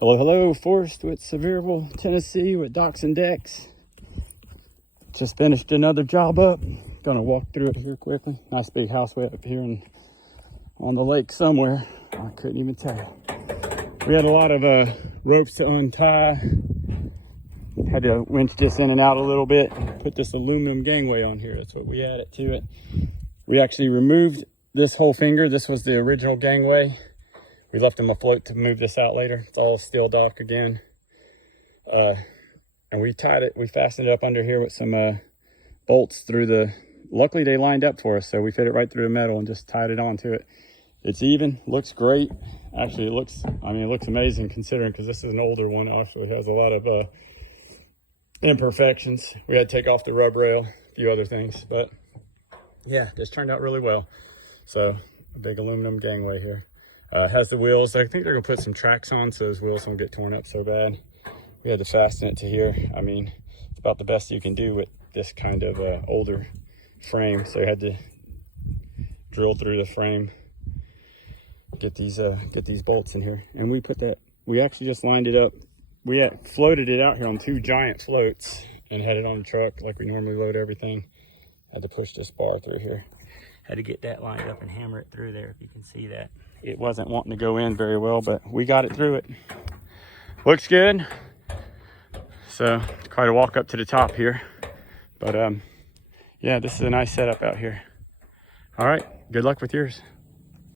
Hello, hello, Forrest with Sevierville, Tennessee with Docks and Decks. Just finished another job up. Gonna walk through it here quickly. Nice big house way up here on the lake somewhere. I couldn't even tell. We had a lot of ropes to untie. Had to winch this in and out a little bit. Put this aluminum gangway on here. That's what we added to it. We actually removed this whole finger. This was the original gangway. We left them afloat to move this out later. It's all steel dock again. And we tied it, we fastened it up under here with some bolts through the, luckily they lined up for us, so we fit it right through the metal and just tied it onto it. It's even, looks great. Actually, it looks amazing considering, because this is an older one. It actually has a lot of imperfections. We had to take off the rub rail, a few other things, but yeah, this turned out really well. So, a big aluminum gangway here. Has the wheels. I think they're gonna put some tracks on so those wheels don't get torn up so bad. We had to fasten it to here. I mean, it's about the best you can do with this kind of older frame. So I had to drill through the frame, get these bolts in here, and we actually just lined it up. We had floated it out here on 2 giant floats and had it on the truck like we normally load everything. Had to push this bar through here. Had to get that lined up and hammer it through there, if you can see that. It wasn't wanting to go in very well, but we got it through it. Looks good. So quite a walk up to the top here. But yeah, this is a nice setup out here. All right, good luck with yours.